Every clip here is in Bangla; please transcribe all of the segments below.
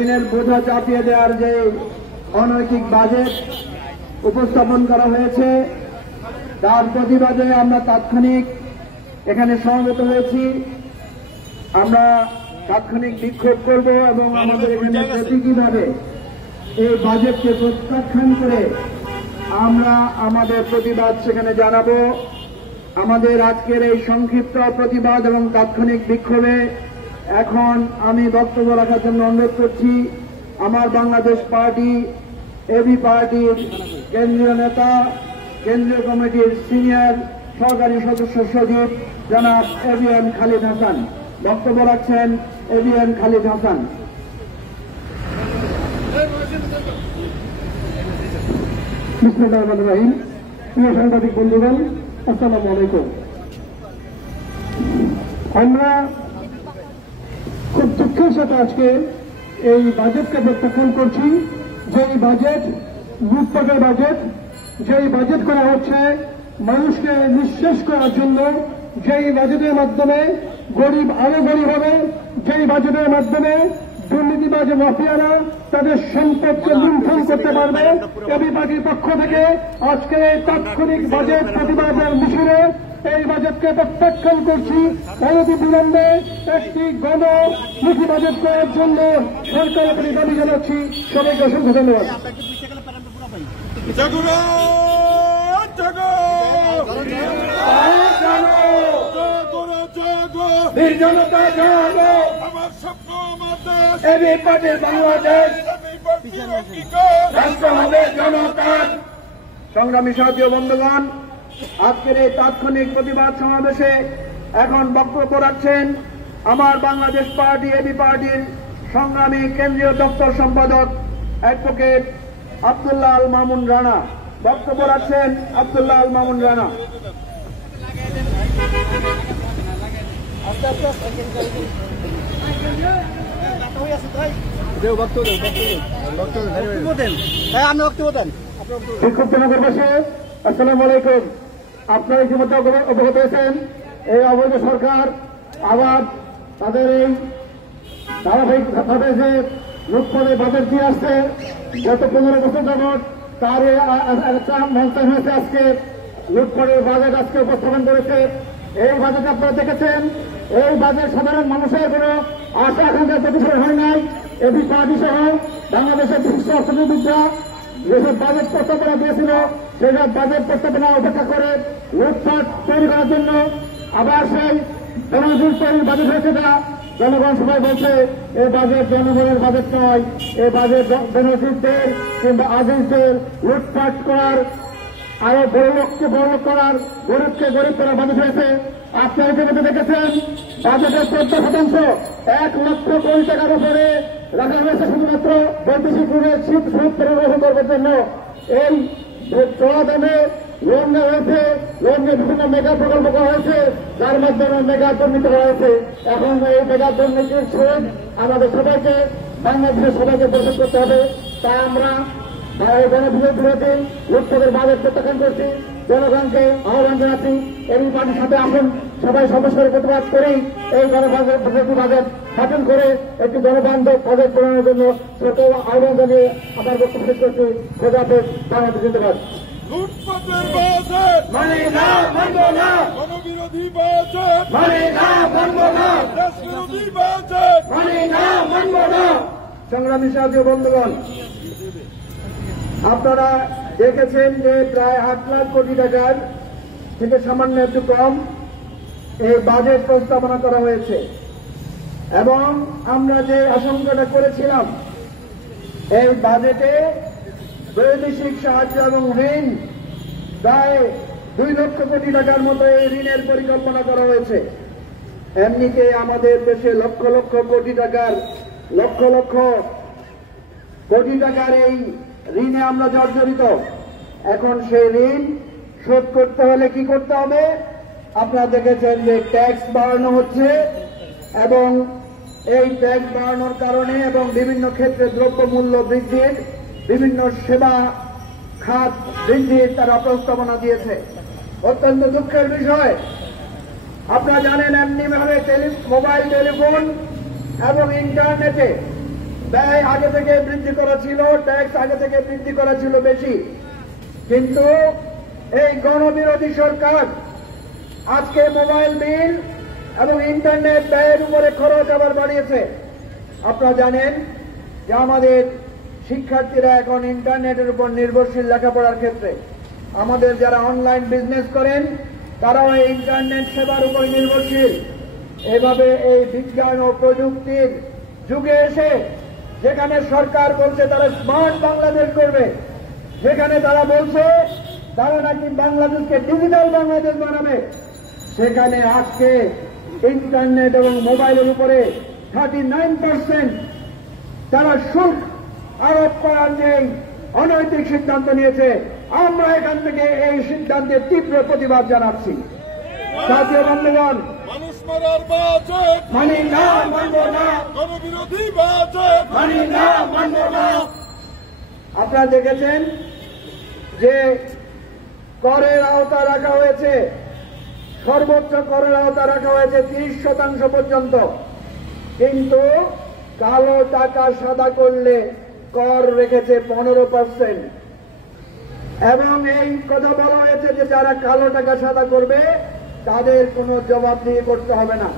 ঋণের বোঝা চাপিয়ে দেওয়ার যে অনৈতিক বাজেট উপস্থাপন করা হয়েছে তার প্রতিবাদে আমরা তাৎক্ষণিক এখানে সমবেত হয়েছি। আমরা তাৎক্ষণিক বিক্ষোভ করব এবং আমাদের এখানে প্রতীকীভাবে এই বাজেটকে প্রত্যাখ্যান করে আমরা আমাদের প্রতিবাদ সেখানে জানাবো। আমাদের আজকের এই সংক্ষিপ্ত প্রতিবাদ এবং তাৎক্ষণিক বিক্ষোভে এখন আমি বক্তব্য রাখার জন্য অনুরোধ করছি আমার বাংলাদেশ পার্টি এবি পার্টির কেন্দ্রীয় নেতা, কেন্দ্রীয় কমিটির সিনিয়র সহকারী সদস্য সচিব জনাব এবিএম খালিদ হাসান। বক্তব্য রাখছেন এবিএম খালিদ হাসান। বিসমিল্লাহির রহমানির রহিম। প্রিয় সাংবাদিক বন্ধুগণ, আসসালামু আলাইকুম। আমরা খুব দুঃখের সাথে আজকে এই বাজেটকে প্রত্যাখ্যান করছি। যেই বাজেট লুটপাটের বাজেট, যেই বাজেট করা হচ্ছে মানুষকে নিঃশেষ করার জন্য, যেই বাজেটের মাধ্যমে গরিব আরো গরিব হবে, যেই বাজেটের মাধ্যমে দুর্নীতিবাজ মাফিয়ারা তাদের সম্পদকে লুণ্ঠন করতে পারবে। এবি পার্টির পক্ষ থেকে আজকে এই তাৎক্ষণিক বাজেট প্রতিবাদের মিছিলে এই বাজেটকে প্রত্যাখ্যান করছি। অনতি বিলম্বে একটি গণমুখী বাজেট করার জন্য সরকারের প্রতি দাবি জানাচ্ছি। সবাইকে অসংখ্য ধন্যবাদ। এবি পার্টির বাংলাদেশ রাষ্ট্র হবে জনতার। সংগ্রামী সাথী বন্ধুগণ, আজকের এই তাৎক্ষণিক প্রতিবাদ সমাবেশে এখন বক্তব্য রাখছেন আমার বাংলাদেশ পার্টি এবি পার্টির সংগ্রামী কেন্দ্রীয় দপ্তর সম্পাদক অ্যাডভোকেট আব্দুল্লাহ আল মামুন রানা। বক্তব্য রাখছেন আব্দুল্লাহ আল মামুন রানা। আসসালামু আলাইকুম। আপনারা ইতিমধ্যে অবগত হয়েছেন এই অবৈধ সরকার আবার তাদের এই ধারাবাহিক তাদের যে লুটপাটের বাজেট দিয়ে আসছে গত 15 বছর যাবৎ, তার একটা মঞ্চন হয়েছে আজকে লুটপাটের বাজেট আজকে উপস্থাপন করেছে। এই বাজেট আপনারা দেখেছেন, এই বাজেট সাধারণ মানুষের কোন আশা আকাঙ্ক্ষার প্রতিফলন হয় নাই। এবি পার্টি সহ বাংলাদেশের শীর্ষ অর্থনীতিবিদরা যেসব বাজেট প্রস্তাবনা দিয়েছিল সেসব বাজেট প্রস্তাবনা উপেক্ষা করে লুটপাট তৈরি করার জন্য আবার সেই জনজুট তৈরির বাজেট হয়েছে। না, জনগণ সবাই বলছে এই বাজেট জনগণের বাজেট নয়, এই বাজেট জনজুটদের কিংবা আজিজদের লুটপাট করার, আরো বড় লোককে বড় লোক করার, গরিবকে গরিব করার বাজেট হয়েছে। আপনারা ইতিমধ্যে দেখেছেন বাজেটের 14% 1 লক্ষ কোটি টাকার উপরে রাখা হয়েছে শুধুমাত্র বৈদেশিক ঋণের সুদ পরিবহন করবার জন্য। এই চড়া দামে লোন নেওয়া হয়েছে, লোন নিয়ে বিভিন্ন মেগা প্রকল্প করা হয়েছে, যার মাধ্যমে মেগা দুর্নীতি করা হয়েছে। এখন এই মেগা দুর্নীতির সুদ আমাদের সবাইকে, বাংলাদেশের সবাইকে পরিশোধ করতে হবে। তাই আমরা গণবিরোধী লুটপাটের বাজেট প্রত্যাখ্যান করছি। জনগণকে আহ্বান জানাচ্ছি এবি পার্টির সাথে আসুন, সবাই সর্বস্তরে প্রতিবাদ করেই এই বাজেট স্থাপন করে একটি জনবান্ধব বাজেট প্রণয়নের জন্য ছোট আহ্বান জানিয়ে আমার বক্তব্য শেষ করছি। খোদা হাফেজ। বাংলাদেশ জিন্দাবাদ। লুটপাটের বাজেট মানে না, মানব না। গণবিরোধী বাজেট মানে না, মানব না। দেশবিরোধী বাজেট মানে না, মানব না। সংগ্রামী সাথী বন্ধুগণ, আপনারা দেখেছেন যে প্রায় 8 লাখ কোটি টাকার থেকে সামান্য একটু কম এই বাজেট প্রস্তাবনা করা হয়েছে এবং আমরা যে আশঙ্কাটা করেছিলাম এই বাজেটে বৈদেশিক সাহায্য এবং ঋণ প্রায় 2 লক্ষ কোটি টাকার মতো এই ঋণের পরিকল্পনা করা হয়েছে। এমনিতে আমাদের দেশে লক্ষ লক্ষ কোটি টাকার এই ঋণে আমরা জর্জরিত। এখন সেই ঋণ শোধ করতে হলে কি করতে হবে? আপনারা দেখেছেন যে ট্যাক্স বাড়ানো হচ্ছে এবং এই ট্যাক্স বাড়ানোর কারণে এবং বিভিন্ন ক্ষেত্রে দ্রব্যমূল্য বৃদ্ধির, বিভিন্ন সেবা খাত বৃদ্ধির তারা প্রস্তাবনা দিয়েছে। অত্যন্ত দুঃখের বিষয়, আপনারা জানেন এমনিভাবে মোবাইল টেলিফোন এবং ইন্টারনেটে ব্যয় আগে থেকে বৃদ্ধি করা ছিল, ট্যাক্স আগে থেকে বৃদ্ধি করা ছিল বেশি, কিন্তু এই গণবিরোধী সরকার আজকে মোবাইল বিল এবং ইন্টারনেট ব্যয়ের উপরে খরচ আবার বাড়িয়েছে। আপনারা জানেন যে আমাদের শিক্ষার্থীরা এখন ইন্টারনেটের উপর নির্ভরশীল লেখাপড়ার ক্ষেত্রে, আমাদের যারা অনলাইন বিজনেস করেন তারাও এই ইন্টারনেট সেবার উপর নির্ভরশীল। এভাবে এই বিজ্ঞান ও প্রযুক্তির যুগে এসে যেখানে সরকার বলছে তারা স্মার্ট বাংলাদেশ করবে, যেখানে তারা বলছে তারা নাকি বাংলাদেশকে ডিজিটাল বাংলাদেশ বানাবে, সেখানে আজকে ইন্টারনেট এবং মোবাইলের উপরে 39% তারা শুল্ক আরোপ করার যে অনৈতিক সিদ্ধান্ত নিয়েছে। আমরা এখান থেকে এই সিদ্ধান্তের তীব্র প্রতিবাদ জানাচ্ছি। জাতীয় বন্ধুগণ, মানুষ মারার বাজেট মানি না, মানব না, গণবিরোধী বাজেট মানি না, মানব না। আপনারা দেখেছেন যে করের আওতা রাখা হয়েছে, সর্বোচ্চ করের আওতা রাখা হয়েছে 30% পর্যন্ত, কিন্তু কালো টাকা সাদা করলে কর রেখেছে 15%। এবং এই কথা বলা হয়েছে যে যারা কালো টাকা সাদা করবে তাদের কোনো জবাবদিহি করতে হবে না,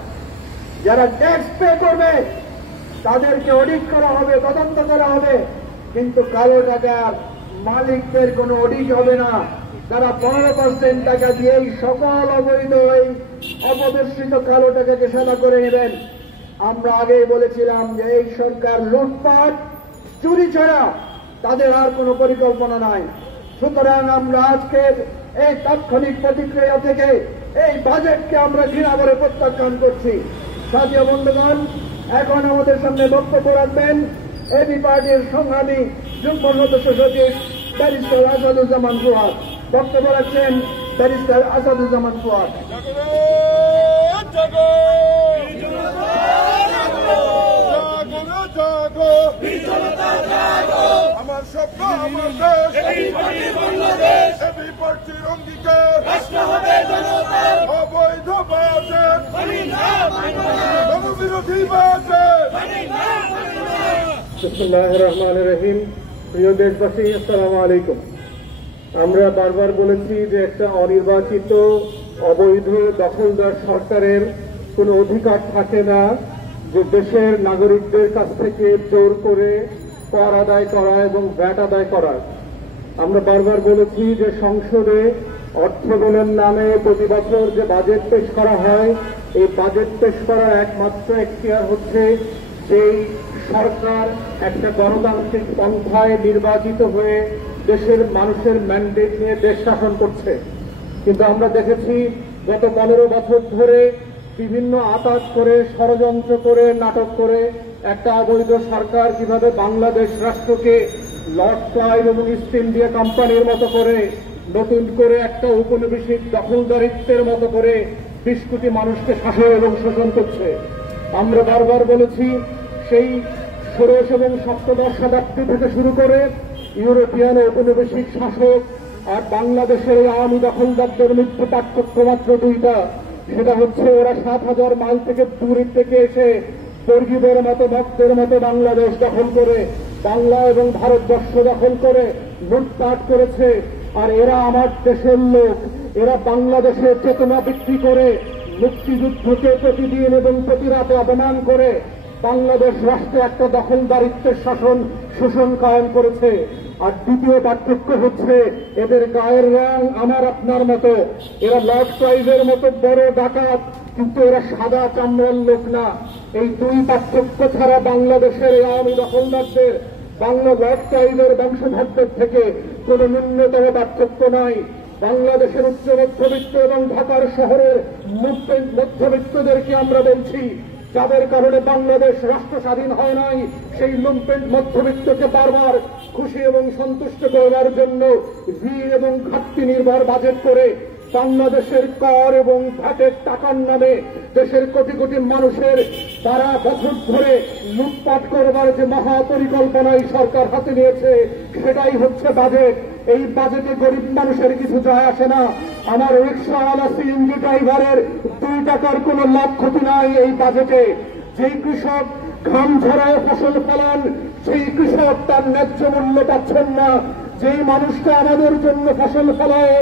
যারা ট্যাক্স পে করবে তাদেরকে অডিট করা হবে, তদন্ত করা হবে, কিন্তু কালো টাকার মালিকদের কোনো অডিট হবে না। তারা 15% টাকা দিয়েই সকল অবৈধ এই অপদর্শিত কালো টাকাকে সাদা করে নেবেন। আমরা আগেই বলেছিলাম যে এই সরকার লুটপাট চুরি ছাড়া তাদের আর কোনো পরিকল্পনা নাই। সুতরাং আমরা আজকের এই তাৎক্ষণিক প্রতিক্রিয়া থেকে এই বাজেটকে আমরা ঘৃণা করে প্রত্যাখ্যান করছি। জাতীয় বন্ধুগণ, এখন আমাদের সামনে বক্তব্য রাখবেন এবি পার্টির সংগ্রামী যুগ্ম সদস্য সচিব ব্যারিস্টার আসাদুজ্জামান ফুয়াদ। বক্তব্য রাখছেন ব্যারিস্টার আসাদুজ্জামান ফুয়াদ। জাগো জাগো জাগো, আমার স্বপ্ন আমার দেশ, এবি পার্টির অঙ্গীকার, অবৈধ বাজেট, গণবিরোধী বাজেট। বিসমিল্লাহির রহমানির রহিম। প্রিয় দেশবাসী, আসসালামু আলাইকুম। আমরা বারবার বলেছি যে একটা অনির্বাচিত অবৈধ দখলদার সরকারের কোনো অধিকার থাকে না যে দেশের নাগরিকদের কাছ থেকে জোর করে কর আদায় করা এবং ভ্যাট আদায় করা। আমরা বারবার বলেছি যে সংসদে অর্থ বিলের নামে প্রতি বছর যে বাজেট পেশ করা হয়, এই বাজেট পেশ করার একমাত্র এখতিয়ার হচ্ছে যেই সরকার একটা গণতান্ত্রিক পন্থায় নির্বাচিত হয়ে দেশের মানুষের ম্যান্ডেট নিয়ে দেশ শাসন করছে। কিন্তু আমরা দেখেছি গত 15 বছর ধরে বিভিন্ন আতাত করে, ষড়যন্ত্র করে, নাটক করে একটা অবৈধ সরকার কিভাবে বাংলাদেশ রাষ্ট্রকে লর্ড ক্লাইভ এবং ইস্ট ইন্ডিয়া কোম্পানির মতো করে নতুন করে একটা উপনিবেশিক দখলদারিত্বের মতো করে 20 কোটি মানুষকে শাসন এবং শোষণ করছে। আমরা বারবার বলেছি সেই ষোড়শ এবং সপ্তদশ শতাব্দী থেকে শুরু করে ইউরোপিয়ান ঔপনিবেশিক শাসক আর বাংলাদেশের এই আওয়ামী দখলদারদের মধ্যে পার্থক্য মাত্র দুইটা। সেটা হচ্ছে ওরা 7,000 মাইল থেকে দূরের থেকে এসে বর্গীদের মতো ভক্তের মতো বাংলাদেশ দখল করে, বাংলা এবং ভারতবর্ষ দখল করে লুটপাট করেছে। আর এরা আমার দেশের লোক, এরা বাংলাদেশের চেতনা বিক্রি করে মুক্তিযুদ্ধকে প্রতিদিন এবং প্রতি রাতে অপমান করে বাংলাদেশ রাষ্ট্রে একটা দখলদারিত্বের শোষণ কায়েম করেছে। আর দ্বিতীয় পার্থক্য হচ্ছে এদের গায়ের রং আমার আপনার মতো, এরা লর্ড ক্লাইভের মতো বড় ডাকাত, কিন্তু এরা সাদা চামড়ার লোক না। এই দুই পার্থক্য ছাড়া বাংলাদেশের এই আওয়ামী দখলদারদের বাংলা লর্ড ক্লাইভের বংশধরদের থেকে কোন ন্যূনতম পার্থক্য নাই। বাংলাদেশের উচ্চ মধ্যবিত্ত এবং ঢাকার শহরের মধ্যবিত্তদেরকে আমরা বলছি, যাদের কারণে বাংলাদেশ রাষ্ট্র স্বাধীন হয় নাই, সেই লুম্পেন্ট মধ্যবিত্তকে বারবার খুশি এবং সন্তুষ্ট করবার জন্য ঋণ এবং ঘাটতি নির্ভর বাজেট করে বাংলাদেশের কর এবং ভ্যাটের টাকার নামে দেশের কোটি কোটি মানুষের সারা বছর ধরে লুটপাট করবার যে মহাপরিকল্পনাই সরকার হাতে নিয়েছে, সেটাই হচ্ছে বাজেট। এই বাজেটে গরিব মানুষের কিছু যায় আসে না। আমার রিক্সাওয়ালা সিএনজি ড্রাইভারের 2 টাকার কোনো লাভ ক্ষতি নাই এই বাজেটে। যেই কৃষক ঘাম ঝরায় ফসল ফলান সেই কৃষক তার ন্যায্য মূল্য পাচ্ছেন না। যেই মানুষটা আমাদের জন্য ফসল ফলায়,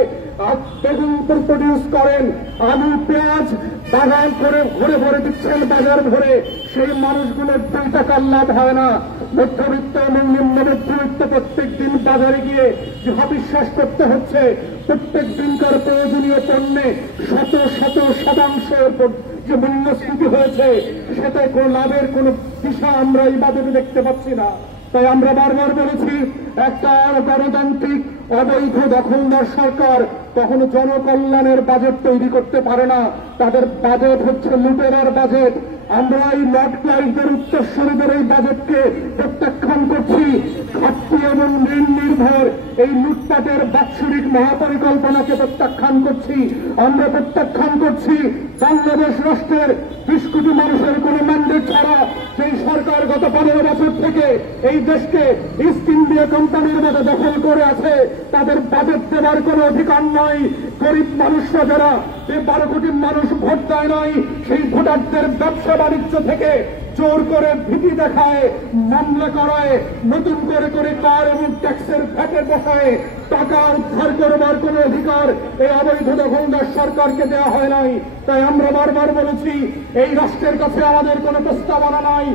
বেগুন প্রডিউস করেন, আলু পেঁয়াজ বাগান করে ঘুরে ভরে দিচ্ছেন বাজার ভরে, সেই মানুষগুলোর 2 টাকার লাভ হয় না। মধ্যবিত্ত এবং নিম্ন মধ্যবিত্ত প্রত্যেক দিন বাজারে গিয়ে যে বিশ্বাস করতে হচ্ছে প্রত্যেক দিনকার প্রয়োজনীয় পণ্যে শত শত শতাংশের যে মূল্যস্ফীতি হয়েছে, সেটা কোনো লাভের কোনো দিশা আমরা এই বাজারে দেখতে পাচ্ছি না। তাই আমরা বারবার বলেছি, একটা গণতান্ত্রিক অবৈধ দখলদার সরকার কখনো জনকল্যাণের বাজেট তৈরি করতে পারে না। তাদের বাজেট হচ্ছে লুটেরার বাজেট। আমরা এই লর্ড ক্লাইভের উত্তরসূরিদের এই বাজেটকে প্রত্যাখ্যান করছি। ঘাটতি এবং ঋণ নির্ভর এই লুটপাটের বাৎসরিক মহাপরিকল্পনাকে প্রত্যাখ্যান করছি। আমরা প্রত্যাখ্যান করছি বাংলাদেশ রাষ্ট্রের 20 কোটি মানুষের কোন ম্যান্ডেট ছাড়া সেই সরকার গত 15 বছর থেকে এই দেশকে ইস্ট ইন্ডিয়া কোম্পানির মতো দখল করে আছে। তাদের বাজেট দেওয়ার কোন অধিকার নাই। গরিব মানুষরা যারা এই 12 কোটি মানুষ ভোট দেয় নাই, সেই ভোটারদের ব্যবসা বাণিজ্য থেকে জোর করে ভীতি দেখায়, মামলা করায়, নতুন করে করে কার এবং ট্যাক্সের ভ্যাটে বসায় টাকা উদ্ধার করবার কোন অধিকার এই অবৈধ দখলদার সরকারকে দেওয়া হয় নাই। তাই আমরা বারবার বলেছি, এই রাষ্ট্রের কাছে আমাদের কোন প্রস্তাবনা নাই।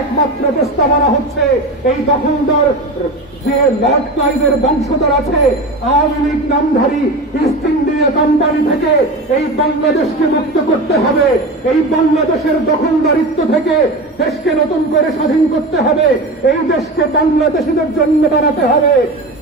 একমাত্র প্রস্তাবনা হচ্ছে এই দখলদার যে লর্ড ক্লাইভের বংশধর আছে, আওয়ামী লীগ নামধারী ইস্ট ইন্ডিয়া কোম্পানি থেকে এই বাংলাদেশকে মুক্ত করতে হবে। এই বাংলাদেশের দখলদারিত্ব থেকে দেশকে নতুন করে স্বাধীন করতে হবে। এই দেশকে বাংলাদেশিদের জন্য বানাতে হবে।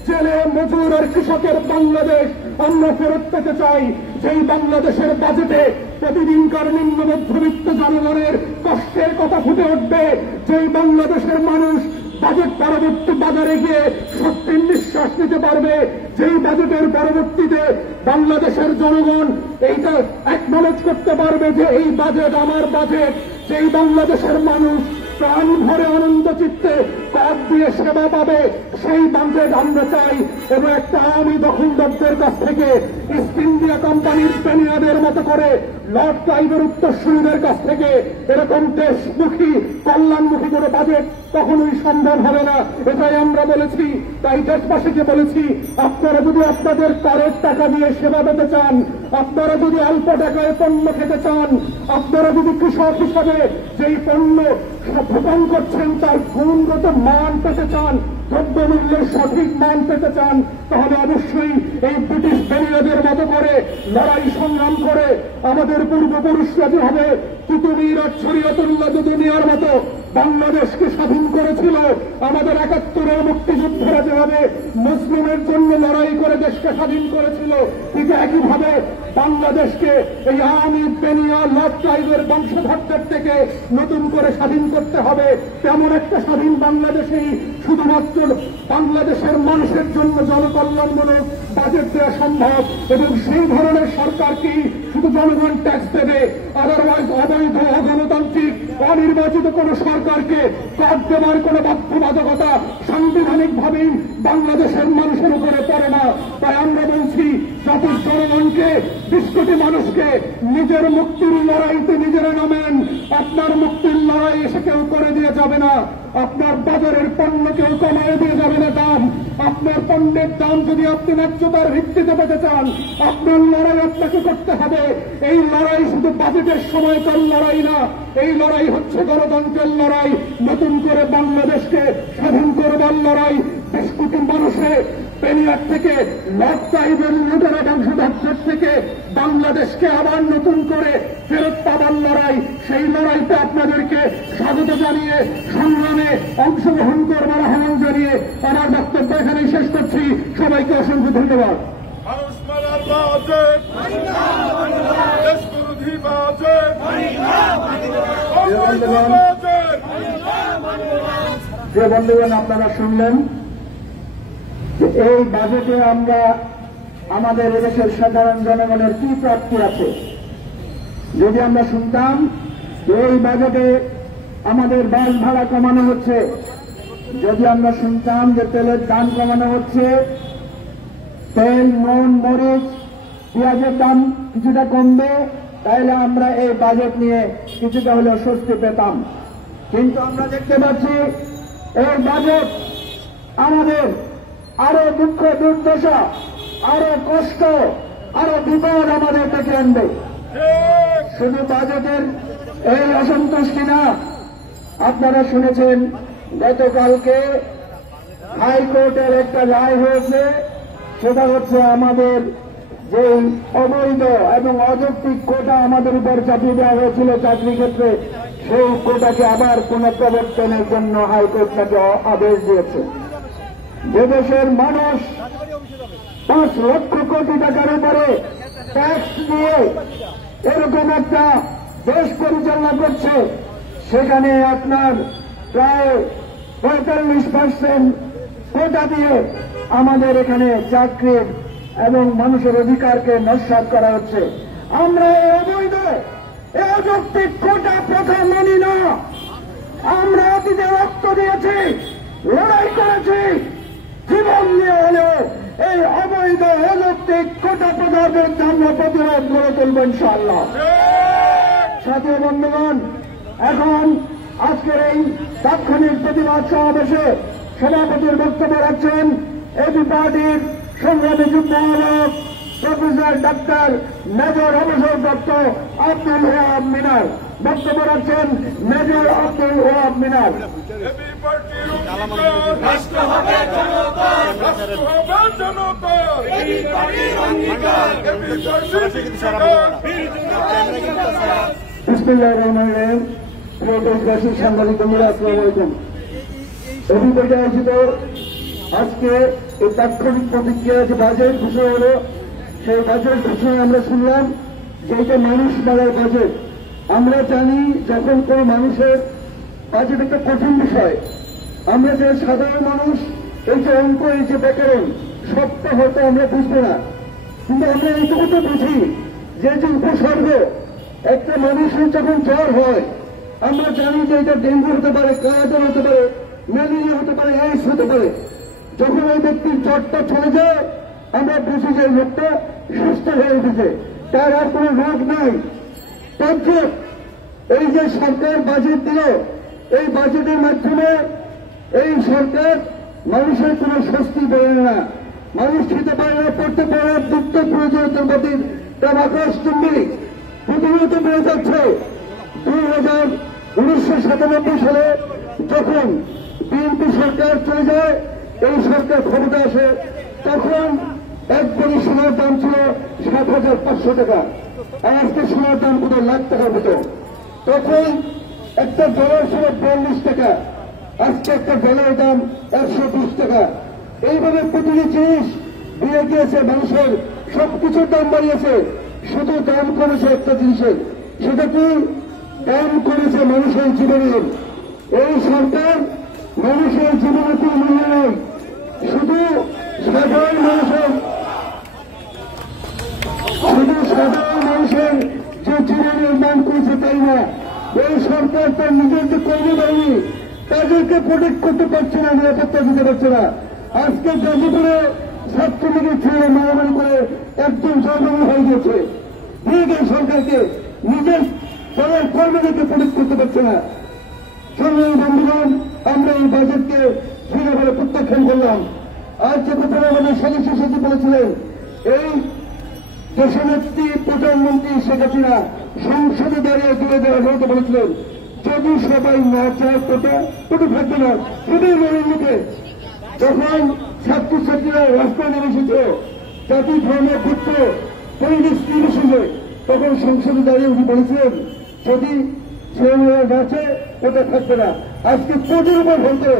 জেলে মজুর আর কৃষকের বাংলাদেশ আমরা ফেরত পেতে চাই। যেই বাংলাদেশের বাজেটে প্রতিদিনকার নিম্ন মধ্যবিত্ত জনগণের কষ্টের কথা ফুটে উঠবে, যেই বাংলাদেশের মানুষ বাজেট পরবর্তী বাজারে গিয়ে স্বস্তির নিঃশ্বাস নিতে পারবে, যেই বাজেটের পরবর্তীতে বাংলাদেশের জনগণ এইটা অ্যাকনলেজ করতে পারবে যে এই বাজেট আমার বাজেট, যেই বাংলাদেশের মানুষ প্রাণ ভরে আনন্দ চিত্তে কর দিয়ে সেবা পাবে, সেই বাজেট আমরা চাই। এবং একটা আওয়ামী দখলদারদের কাছ থেকে ইস্ট ইন্ডিয়া কোম্পানির স্পেনিয়াদের মতো করে লর্ড ক্লাইভের উত্তরসূরিদের কাছ থেকে এরকম দেশমুখী কল্যাণমুখী কোনো বাজেট কখনোই সম্ভব হবে না। এটাই আমরা বলেছি। তাই দেশবাসীকে বলেছি, আপনারা যদি আপনাদের করের টাকা দিয়ে সেবা পেতে চান, আপনারা যদি অল্প টাকায় পণ্য খেতে চান, আপনারা যদি কৃষক হিসাবে যেই পণ্য ভোগান করছেন তার গুণগত মান পেতে চান, দ্রব্যমূল্যের সঠিক মান পেতে চান, তাহলে অবশ্যই এই ব্রিটিশ বেনিয়াদের মতো করে লড়াই সংগ্রাম করে আমাদের পূর্বপুরুষরা যেভাবে কুতুবীর আর শরীয়তুল্লাহ দুনিয়ার মতো বাংলাদেশকে স্বাধীন করেছিল, আমাদের 71-এর মুক্তিযুদ্ধরা যেভাবে মুসলিমের জন্য লড়াই করে দেশকে স্বাধীন করেছিল, ঠিক একইভাবে বাংলাদেশকে এই আওয়ামী বেনিয়া লর্ড ক্লাইভের বংশধরদের থেকে নতুন করে স্বাধীন করতে হবে। তেমন একটা স্বাধীন বাংলাদেশেই শুধুমাত্র বাংলাদেশের মানুষের জন্য জনকল্যাণমূলক বাজেট দেওয়া সম্ভব। এবং সেই ধরনের সরকারকেই শুধু জনগণ ট্যাক্স দেবে। আদারওয়াইজ অবৈধ অগণতান্ত্রিক অনির্বাচিত কোন সরকারকে কর দেওয়ার কোন বাধ্যবাধকতা সাংবিধানিকভাবেই বাংলাদেশের মানুষের উপরে পড়ে না। তাই আমরা বলছি, যত জনগণকে 20 কোটি মানুষকে নিজের মুক্তির লড়াইতে নিজেরা নামেন। আপনার মুক্তির লড়াই এসে কেউ করে দিয়ে যাবে না। আপনার বাজারের পণ্য কেউ কমায় দিয়ে যাবে না দাম। আপনার পণ্যের দাম যদি আপনি ন্যায্যতার ভিত্তিতে পেতে চান, আপনার লড়াই আপনাকে করতে হবে। এই লড়াই শুধু বাজেটের সময়কার লড়াই না, এই লড়াই হচ্ছে গণতন্ত্রের লড়াই, নতুন করে বাংলাদেশকে স্বাধীন করবার লড়াই। 20 কোটি মানুষের পেনিয়ার থেকে লর্ড ক্লাইভের লুটেরা বংশধরদের থেকে বাংলাদেশকে আবার নতুন করে ফেরত পাবার লড়াই। সেই লড়াইতে আপনাদেরকে স্বাগত জানিয়ে সংগ্রামে অংশগ্রহণ করবার আহ্বান জানিয়ে আমার বক্তব্য এখানেই শেষ করছি। সবাইকে অসংখ্য ধন্যবাদ। মানুষ মারার বাজেট, দেশবিরোধী বাজেট, অবৈধ বাজেট। যে বন্ধুগণ, আপনারা শুনলেন যে এই বাজেটে আমরা আমাদের এদেশের সাধারণ জনগণের কি প্রাপ্তি আছে। যদি আমরা শুনতাম যে এই বাজেটে আমাদের বাস ভাড়া কমানো হচ্ছে, যদি আমরা শুনতাম যে তেলের দাম কমানো হচ্ছে, তেল, নুন, মরিচ, পেঁয়াজের দাম কিছুটা কমবে, তাহলে আমরা এই বাজেট নিয়ে কিছুটা হলেও স্বস্তি পেতাম। কিন্তু আমরা দেখতে পাচ্ছি এই বাজেট আমাদের আরো দুঃখ দুর্দশা, আরো কষ্ট, আরো বিপদ আমাদের ডেকে আনবে। শুধু বাজেটের এই অসন্তুষ্টি না, আপনারা শুনেছেন গতকালকে হাইকোর্টের একটা রায় হয়েছে, সেটা হচ্ছে আমাদের যে অবৈধ এবং অযৌক্তিক কোটা আমাদের উপর চাপিয়ে দেওয়া হয়েছিল চাকরি ক্ষেত্রে, সেই কোটাকে আবার পুনঃপ্রবর্তনের জন্য হাইকোর্ট তাকে আদেশ দিয়েছে। যে দেশের মানুষ 5 লক্ষ কোটি টাকার উপরে ট্যাক্স দিয়ে এরকম একটা দেশ পরিচালনা করছে, সেখানে আপনার প্রায় 45% কোটা দিয়ে আমাদের এখানে চাকরির এবং মানুষের অধিকারকে নস্যাৎ করা হচ্ছে। আমরা এই অবৈধ এই অযৌক্তিক কোটা প্রথা মানি না। আমরা অতীতে রক্ত দিয়েছি, লড়াই করেছি, জীবন দিয়ে হলেও এই অবৈধ অযৌক্তিক কোটা প্রথার বিরুদ্ধে আমরা প্রতিরোধ গড়ে তুলব ইনশাআল্লাহ। সাথী বন্ধুগণ, এখন আজকের এই তাৎক্ষণিক প্রতিবাদ সমাবেশে সভাপতির বক্তব্য রাখছেন এবি পার্টির সংগ্রামী যুগ্ম আহ্বায়ক প্রফেসর ডাক্তার মেজর অবসরপ্রাপ্ত আব্দুল ওয়াহাব মিনার। বক্তব্য রাখছেন মেজর আব্দুল ওয়াহাব মিনার। রাষ্ট্র হবে জনতার, রাষ্ট্র হবে জনতার, বিসমিল্লাহির রহমানির রহিম। প্রিয় দেশবাসী, সাংবাদিক বন্ধুরা, আসসালামু আলাইকুম। এবি পর্যায়ে আয়োজিত আজকে এই তাৎক্ষণিক প্রতিক্রিয়া যে বাজেট ঘোষণা হল, সেই বাজেট ঘোষণায় আমরা শুনলাম যে এটা মানুষ মারার বাজেট। আমরা জানি যখন কোন মানুষের বাজেট একটা কঠিন বিষয়, আমরা যে সাধারণ মানুষ এই যে অঙ্ক, এই যে ব্যাকরণ, সবটা হয়তো আমরা বুঝবো না, কিন্তু আমরা এইটুকু তো বুঝি যে যে উপসর্গ একটা মানুষের যখন জ্বর হয়, আমরা জানি যে এটা ডেঙ্গু হতে পারে, কালাজ্বর হতে পারে, ম্যালেরিয়া হতে পারে, এইডস হতে পারে। যখন ওই ব্যক্তির জ্বরটা চলে যায়, আমরা বুঝি যে লোকটা সুস্থ হয়ে উঠেছে, তার আর কোনো রোগ নাই। তদ্রুপ এই যে সরকার বাজেট দিল, এই বাজেটের মাধ্যমে এই সরকার মানুষের কোনো স্বস্তি দেয় না। মানুষ খেতে পারে না, পড়তে পারে না, দুঃখ প্রয়োজনীয়তার প্রতি তার আকাশচুম্বী প্রতিনিয়ত বেড়ে যাচ্ছে। 1997 সালে যখন বিএনপি সরকার চলে যায়, এই সরকার ক্ষমতা আসে, তখন 1 ভরি সোনার দাম ছিল 7,500 টাকা, আর আজকে সোনার দাম কত লাখ টাকার মতো। তখন একটা ডলার ছিল 42 টাকা, আজকে একটা ডলারের দাম 120 টাকা। এইভাবে প্রতিটি জিনিস বেড়ে গিয়েছে, মানুষের সবকিছুর দাম বাড়িয়েছে, শুধু দাম কমেছে একটা জিনিসের, সেটা কি দাম করেছে মানুষের জীবনের। এই সরকার মানুষের জীবনে কোনো মূল্য নেই, শুধু সাধারণ মানুষের যে জীবনের দাম করেছে তাই না, এই সরকার তার নিজের যে কর্মী বাহিনী তাদেরকে প্রোটেক্ট করতে পারছে না, নিরাপত্তা দিতে পারছে না। আজকে গাজীপুরে ছাত্রলীগের ছেলে মারামারি করে একজন জনগণ হয়ে গেছে, ঠিক এই সরকারকে নিজের দলের কর্মীদেরকে প্রোটেক্ট করতে পারছে না। সংগ্রামী বন্ধুগণ, আমরা এই বাজেটকে দৃঢ়ভাবে প্রত্যাখ্যান করলাম। আজ যে কথা আমাদের সদস্য সচিব বলেছিলেন, এই দেশনেত্রী প্রধানমন্ত্রী শেখ হাসিনা সংসদে দাঁড়িয়ে তুলে দেওয়া হতে বলেছিলেন, যদি সবাই না চায় কোটা থাকবে না, শুধু মনের মুখে। যখন ছাত্রছাত্রীরা রাস্তায় নেমে এসেছিল জাতি ধর্ম পুত্র পরিবেশ নির্বিশেষে, তখন সংসদে দাঁড়িয়ে উনি বলেছিলেন যদি ছেলেমেয়েরা নাচে কোটা থাকবে না। আজকে কোটির উপর বলতে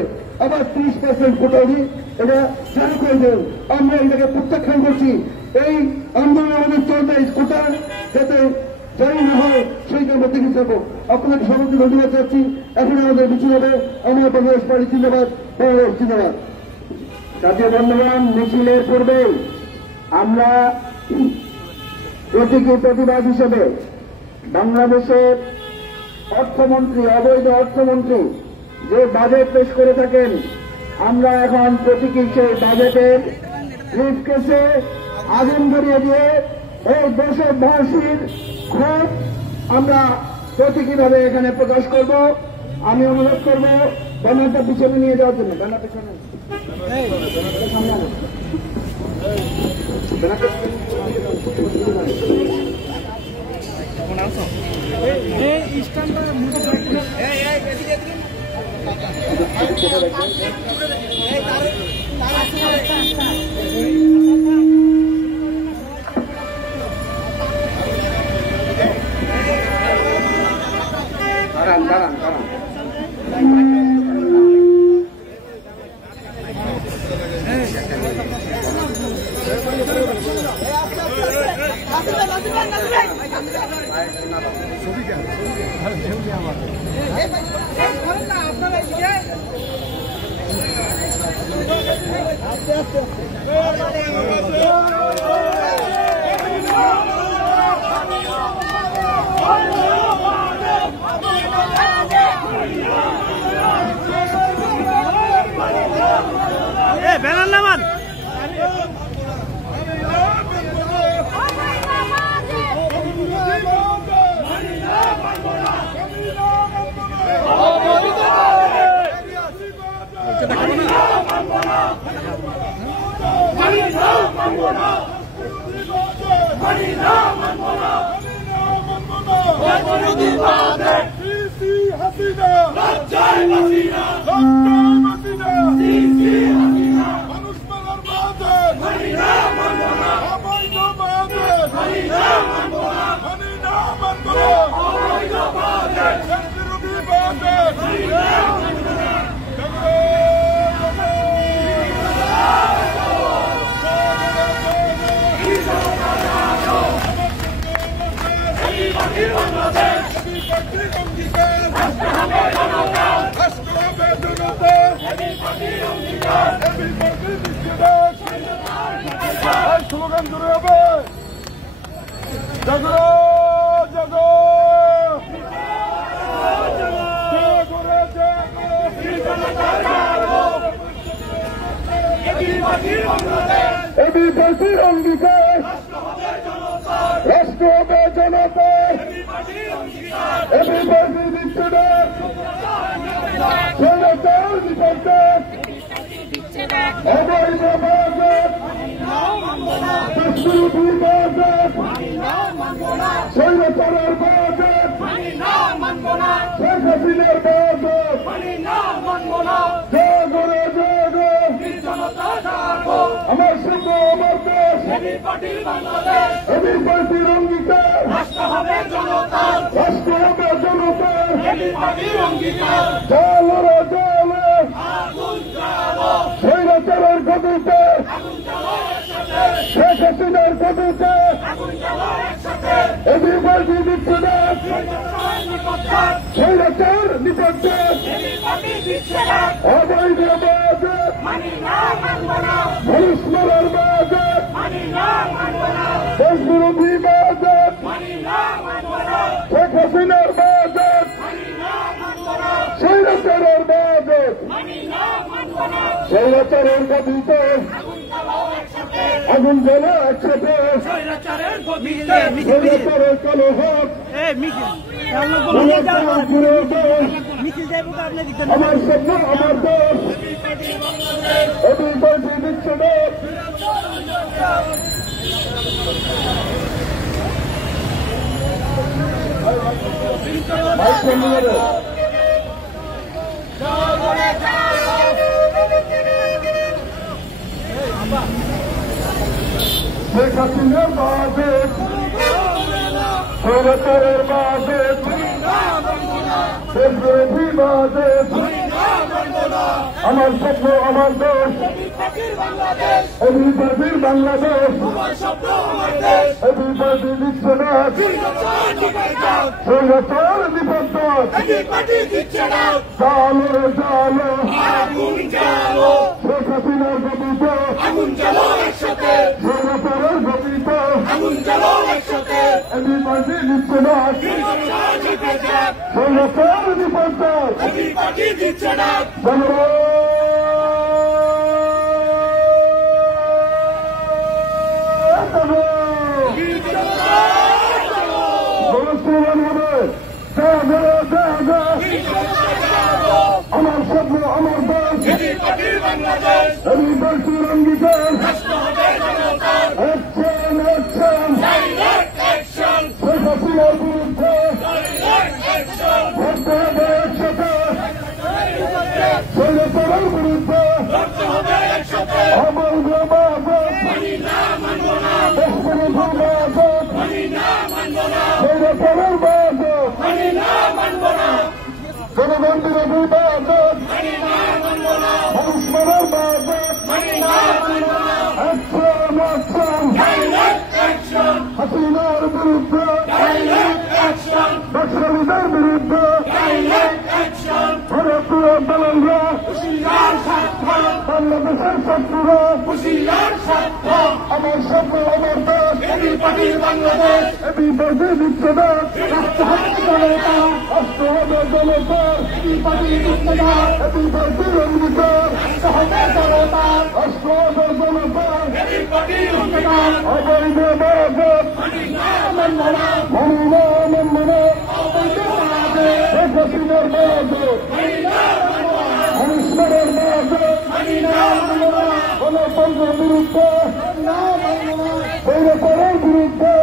আবার 30% কোটা উনি এটা চালু করে দেন। আমরা এটাকে প্রত্যাখ্যান করছি। এই আন্দোলন আমাদের চলবে, কোটা যাতে জারি না হয় সেইটা আমরা দেখে থাকবো। আপনাকে সবাইকে ধন্যবাদ চাচ্ছি। এখন আমাদের মিছিল হবে আমার বাংলাদেশ পার্টি জিন্দাবাদ, বাংলাদেশ জিন্দাবাদ। জাতীয় বন্ধুগণ, মিছিলের পূর্বে আমরা প্রতীকী প্রতিবাদ হিসেবে বাংলাদেশের অর্থমন্ত্রী, অবৈধ অর্থমন্ত্রী যে বাজেট পেশ করে থাকেন, আমরা এখন প্রতীকী সেই বাজেটের ব্রিফকেসে আগুন ধরিয়ে দিয়ে এই দেশবাসীর ক্ষোভ আমরা প্রতীকীভাবে এখানে প্রকাশ করব। আমি অনুরোধ করব ব্যানারটা পিছনে নিয়ে যাওয়ার জন্য, ব্যানার পিছনে সামনে আনো। দাঁড়ান দাঁড়ান দাঁড়ান। ব্যানার নামান। স্লোগান জুড়ে হবে জাগো জাগো এবিপার্টির অঙ্গীকার রাষ্ট্র হবে জনতা, এবিপার্টি দিচ্ছে না জনতার বিপক্ষে অবৈধ বাজেট, বিরোধী বাজেট, স্বৈরাচারের বাজেট, শেখ হাসিনার বাজেট, জাগরে জাগো আমার সঙ্গে আমার দেশ, এবিপার্টির অঙ্গীকার রাষ্ট্র হবে জনতার, জালো জালো স্বৈরাচারের গতিতে, শেখ হাসিনার গতিতে এবিপার্টি দিচ্ছে না স্বৈরাচার নিপক্ষে অবৈধ বাজেট, মানুষ মারার বাজেট, দেশ বিরোধী বাজেট, শেখ হাসিনার বাজেট, স্বৈরাচারের বাজেট, স্বৈরাচারের গতিতে আগুন জ্বলা একসাথে, স্বৈরাচারের কালো হাত আমার স্বপ্ন আমার দেশ, এবিপার্টি দিচ্ছে না শেখ হাসিনার বাজেট, স্বৈরাচারের বাজেট, দেশ বিরোধী বাজেট, আমার স্বপ্ন আমার দেশ, এবিপার্টির বাংলাদেশ, এবিপার্টি দিচ্ছে না স্বৈরাচার নিপক্ষে জালো জালো শেখ হাসিনার গতিতে স্বৈরাচারের গতিতে এবিপার্টি দিচ্ছে না স্বৈরাচার নিপক্ষে আমার স্বপ্ন বিরোধী বাজেট মানুষ মারার বাজেট হাসিনার বিরুদ্ধে নকশালীদের বিরুদ্ধে ভারতীয় দালালরা বাংলাদেশের শত্রুরা আমার স্বপ্ন আমার দেশ বাংলাদেশ বিপদে দিচ্ছে দেশ রাষ্ট্র হবে জনতার বিপদে অঙ্গীকার রাষ্ট্র হবে জনতার অবৈধ বাজেট হাসিনার বাজেট মানুষের বাজেট গণতন্ত্রের বিরুদ্ধে বৈরকরের বিরুদ্ধে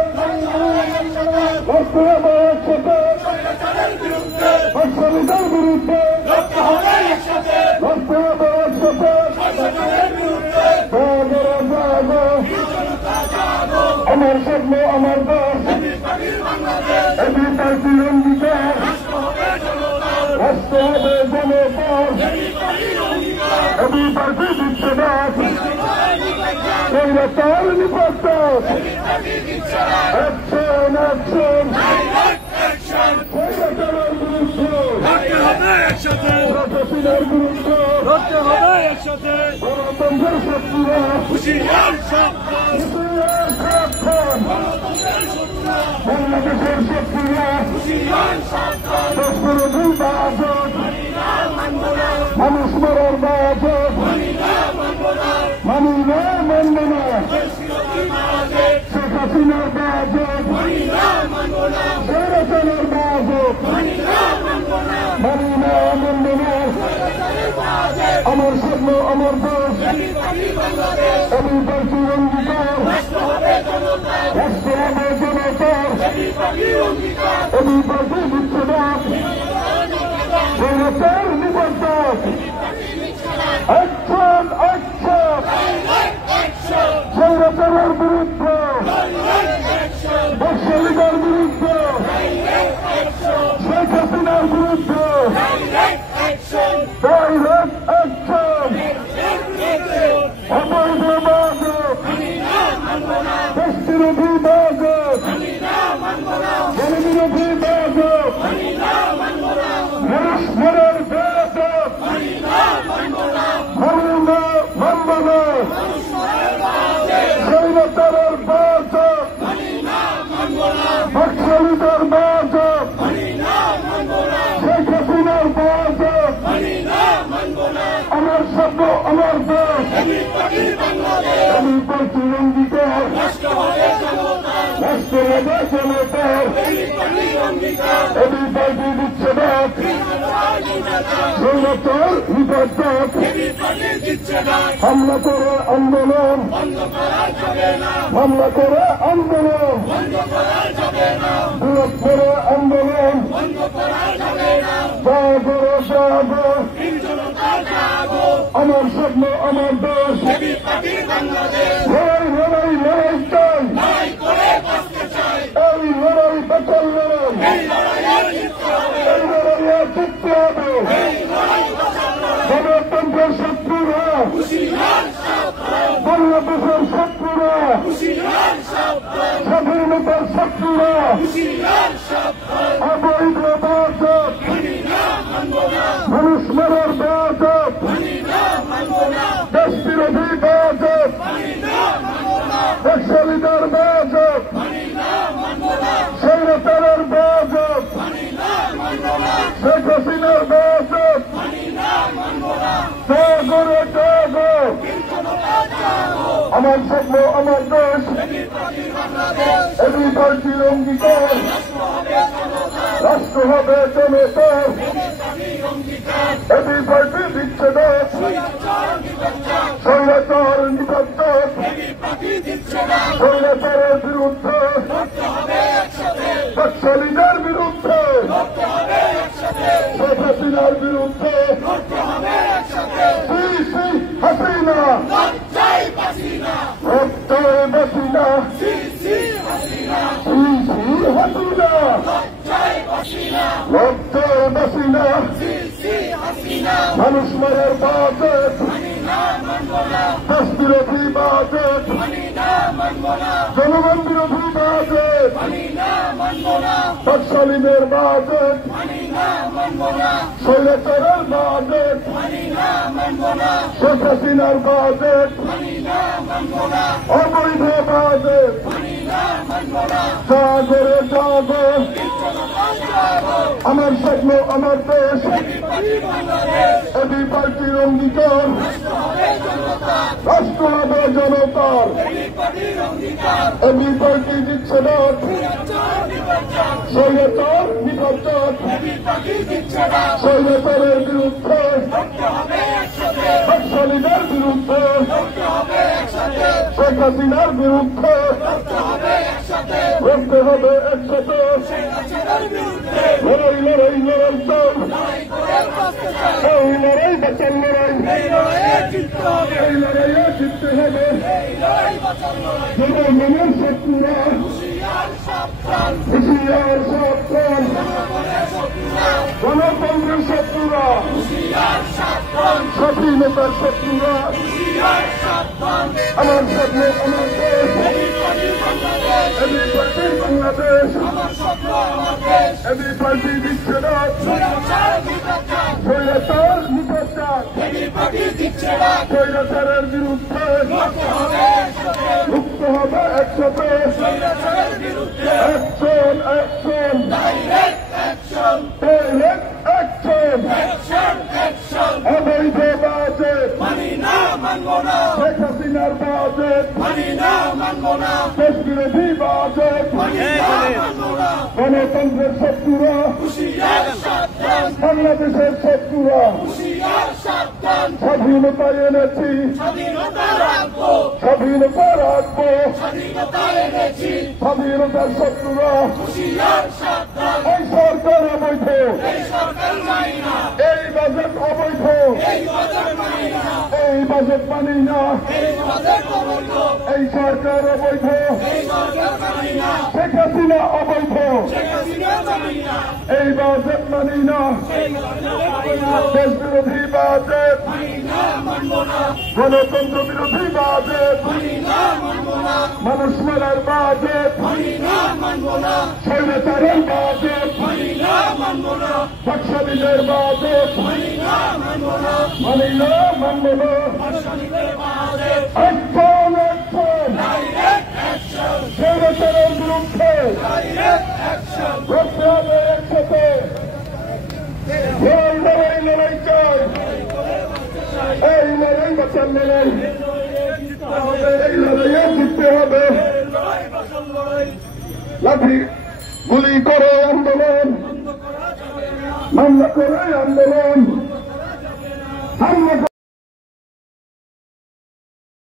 রাষ্ট্র হবে একসাথে নকশালীদের বিরুদ্ধে রাষ্ট্র হবে একসাথে আমার স্বপ্ন আমার দেশ এবি পার্টির অঙ্গীকার রাষ্ট্র হবে জনতার এবি পার্টি দিচ্ছে দেশ তার নিপত্ত অ্যাকশন প্রশাসনের বিরুদ্ধে গণতন্ত্রের শত্রুরা বাংলাদেশের শত্রুরা বিরোধী বাজেট মানুষ মারার বাজেট মানি না মানব না শেখ হাসিনার বাজেট শেরের বাজেট মানি না মানব না আমার স্বপ্ন আমার দেশ আমি পার্টির অঙ্গীকার রাষ্ট্র হবে জনতার আমি পার্টি দিচ্ছে দেশ জনতার নিবন্ধন অ্যাকশন স্বৈরাচারের বিরুদ্ধে নকশালীদের বিরুদ্ধে শেখ হাসিনার বিরুদ্ধে ডাইরেক্ট অ্যাকশন অবৈধ বাজেট দেশ বিরোধী বাজেট জনবিরোধী বাজেট মানুষের বাজেট মানব না স্বৈরাচারের বাজেট নকশালীদের বাজেট শেখ হাসিনার বাজেট আমার স্বপ্ন আমার দেশ আমি পার্টির অঙ্গীকার রাষ্ট্র হবে জনতার আমি পার্টি দিচ্ছে দেশ জনতার নিবদ্ধক হামলা করে আন্দোলন হামলা করে আন্দোলন বিরোধ করে আন্দোলন আমার স্বপ্ন আমার দেশ লড়াই লড়াই চাই এই লড়াই বেতন লড়াই এই লড়াইয়ে জিততে হবে গণতন্ত্রের শত্রুরা বাংলাদেশের শত্রুরা স্বাধীনতার শত্রুরা অবৈধ বাজেট মানুষ মারার বাজেট দেশ বিরোধী বাজেট নকশালীদের বাজেট স্বৈরাচারের বাজেট শেখ হাসিনার বাজেট আমার স্বপ্ন আমার দেশ এবি পার্টির অঙ্গীকার রাষ্ট্র হবে জনতার এবি পার্টি দিচ্ছে দেশ স্বৈরাচার নিবদ্ধক স্বৈরাচারের বিরুদ্ধে নকশালীদের বিরুদ্ধে শেখ হাসিনার বিরুদ্ধে হাসিনা রক্তয় বাসিনা হাসিনা রক্তয় বাসিনা বিরোধী বাজেট, জনগণ বিরোধী বাজেট, তৎকালীনের বাজেট, স্বৈরাচারের বাজেট, শেখ হাসিনার বাজেট, অবৈধ বাজেট, জাগরে জাগো, আমার স্বপ্ন আমার দেশ, এবি পার্টির অঙ্গীকার, রাষ্ট্র হবে জনতার, এবি পার্টি দিচ্ছে না স্বৈরাচার নির্বাচন, স্বৈরাচারের বিরুদ্ধে, নকশালীদের বিরুদ্ধে, শেখ হাসিনার বিরুদ্ধে লড়তে হবে একসাথে, লড়াই লড়াই লড়াই চল, এই লড়াই বাঁচান লড়াই, এই লড়াইয়ে জিততে হবে, জনগণের শত্রুরা হুঁশিয়ার সাবধান, গণতন্ত্রের শত্রুরা, স্বাধীনতার শত্রুরা, আমার স্বপ্ন আমার দেশ, এবি পার্টি বাংলাদেশ, এবি পার্টি দিচ্ছে না স্বৈরাচার নির্বাচন, স্বৈরাচারের বিরুদ্ধে মুক্ত হবে একসাথে, অ্যাকশন অ্যাকশন ডাইরেক্ট অ্যাকশন, অবৈধ বাজেট, শেখ হাসিনার বাজেট, দেশ বিরোধী বাজেট, গণতন্ত্রের শত্রুরা, বাংলাদেশের শত্রুরা, স্বাধীনতা এনেছি, স্বাধীনতা রাখবো, স্বাধীনতার শত্রুরা, এই সরকার অবৈধ, এই বাজেট অবৈধ, এই বাজেট মানি না, এই সরকার অবৈধ, শেখ হাসিনা অবৈধ, এই বাজেট মানি না, দেশ বিরোধী বাজেট, গণতন্ত্র বিরোধী বাজেট, মানুষ মারার বাজেট, স্বৈরাচারের বাজেট, নকশালীদের বাজেট, মানি না মানব না, অ্যাকশন অ্যাকশন, স্বৈরাচারের বিরুদ্ধে করতে হবে একসাথে, লড়াই লড়াই লড়াই চাই, এই লড়াই বাঁচান লড়াই, এই লড়াইয়ে জিততে হবে, লাঠি গুলি করে আন্দোলন, মামলা করে আন্দোলন,